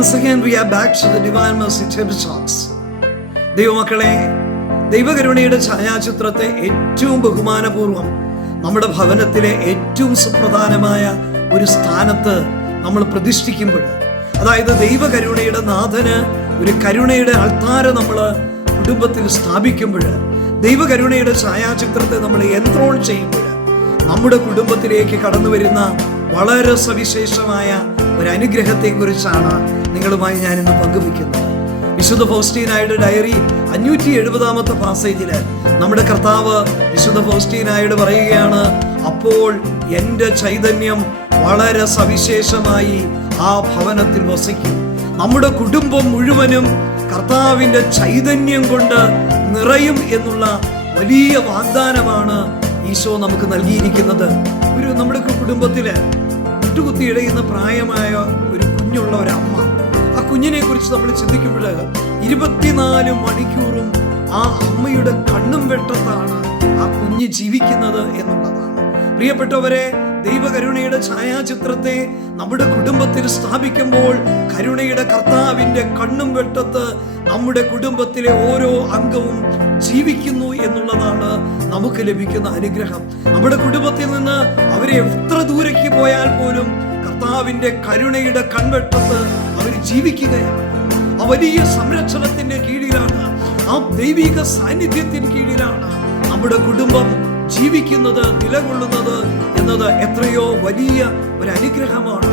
Once again we are back to the Divine Mercy Table Talks. ദൈവമക്കളെ, ദൈവകരുണയുടെ ഛായാചിത്രത്തെ ഏറ്റവും ബഹുമാനപൂർവ്വം നമ്മുടെ ഭവനത്തിലെ ഏറ്റവും സുപ്രധാനമായ ഒരു സ്ഥാനത്ത് നമ്മൾ പ്രതിഷ്ഠിക്കുമ്പോൾ, അതായത് ദൈവകരുണയുടെ നാഥന് ഒരു കരുണയുടെ അൾത്താര നമ്മൾ കുടുംബത്തിൽ സ്ഥാപിക്കുമ്പോൾ, ദൈവകരുണയുടെ ഛായാചിത്രത്തെ നമ്മൾ എൻത്രോൺ ചെയ്യുമ്പോൾ, നമ്മുടെ കുടുംബത്തിലേക്ക് കടന്നു വരുന്ന വളരെ സവിശേഷമായ ഒരു അനുഗ്രഹത്തെക്കുറിച്ചാണ് നിങ്ങളുമായി ഞാനിന്ന് പങ്കുവെക്കുന്നത്. വിശുദ്ധ ഫൗസ്റ്റീനായുടെ ഡയറി 570 പാസേജില് നമ്മുടെ കർത്താവ് വിശുദ്ധ ഫൗസ്റ്റീനായോട് പറയുകയാണ്, അപ്പോൾ എൻ്റെ ചൈതന്യം വളരെ സവിശേഷമായി ആ ഭവനത്തിൽ വസിക്കും. നമ്മുടെ കുടുംബം മുഴുവനും കർത്താവിൻ്റെ ചൈതന്യം കൊണ്ട് നിറയും എന്നുള്ള വലിയ വാഗ്ദാനമാണ് ഈശോ നമുക്ക് നൽകിയിരിക്കുന്നത്. നമ്മുടെ കുടുംബത്തില് മുട്ടുകുത്തി ഇടയുന്ന പ്രായമായ ഒരു കുഞ്ഞുള്ള ഒരമ്മ, ആ കുഞ്ഞിനെ കുറിച്ച് നമ്മൾ ചിന്തിക്കുമ്പോൾ 24 മണിക്കൂറും ആ അമ്മയുടെ കണ്ണും വെട്ടത്താണ് ആ കുഞ്ഞ് ജീവിക്കുന്നത് എന്നുള്ളതാണ്. പ്രിയപ്പെട്ടവരെ, ദൈവകരുണയുടെ ഛായാചിത്രത്തെ നമ്മുടെ കുടുംബത്തിൽ സ്ഥാപിക്കുമ്പോൾ കരുണയുടെ കർത്താവിൻ്റെ കണ്ണും വെട്ടത്ത് നമ്മുടെ കുടുംബത്തിലെ ഓരോ അംഗവും ജീവിക്കുന്നു എന്നുള്ളതാണ് നമുക്ക് ലഭിക്കുന്ന അനുഗ്രഹം. നമ്മുടെ കുടുംബത്തിൽ നിന്ന് അവരെ എത്ര ദൂരേക്ക് പോയാൽ പോലും കർത്താവിൻ്റെ കരുണയുടെ കൺവെട്ടത്ത് അവർ ജീവിക്കുകയാണ്. ആ വലിയ സംരക്ഷണത്തിന്റെ കീഴിലാണ്, ആ ദൈവിക സാന്നിധ്യത്തിന് കീഴിലാണ് നമ്മുടെ കുടുംബം ജീവിക്കുന്നത്, നിലകൊള്ളുന്നത് എന്നത് എത്രയോ വലിയ ഒരു അനുഗ്രഹമാണ്.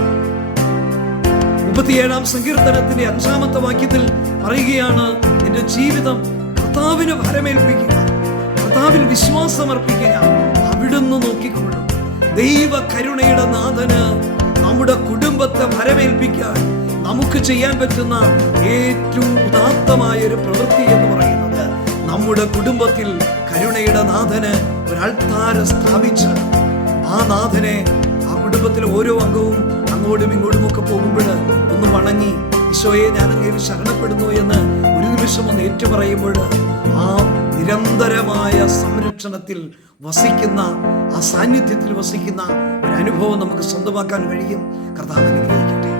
37-ാം സങ്കീർത്തനത്തിന്റെ 5-ാമത്തെ വാക്യത്തിൽ പറയുകയാണ്, നിന്റെ ജീവിതം കർത്താവിന് ഭരമേൽപ്പിക്കുക, കർത്താവിൽ വിശ്വാസമർപ്പിക്കുക, അവിടുന്ന് നോക്കിക്കൊള്ളും. ദൈവ കരുണയുടെ നാഥന് നമ്മുടെ കുടുംബത്തെ ഭരമേൽപ്പിക്കാൻ നമുക്ക് ചെയ്യാൻ പറ്റുന്ന ഏറ്റവും ഉദാത്തമായ ഒരു പ്രവൃത്തി എന്ന് പറയുന്നത് നമ്മുടെ കുടുംബത്തിൽ കരുണയുടെ നാഥന് ഒരു അൾത്താര സ്ഥാപിച്ച് ആ നാഥനെ ആ കുടുംബത്തിലെ ഓരോ അംഗവും അങ്ങോട്ടും ഇങ്ങോട്ടും ഒക്കെ പോകുമ്പോൾ ഒന്ന് വണങ്ങി, ഈശോയെ ഞാൻ അങ്ങേര് ശരണപ്പെടുന്നു എന്ന് ഒരു നിമിഷം ഒന്ന് ഏറ്റുപറയുമ്പോൾ ആ നിരന്തരമായ സംരക്ഷണത്തിൽ വസിക്കുന്ന, ആ സാന്നിധ്യത്തിൽ വസിക്കുന്ന ഒരു അനുഭവം നമുക്ക് സ്വന്തമാക്കാൻ കഴിയും. കർത്താവ് അനുഗ്രഹിക്കട്ടെ.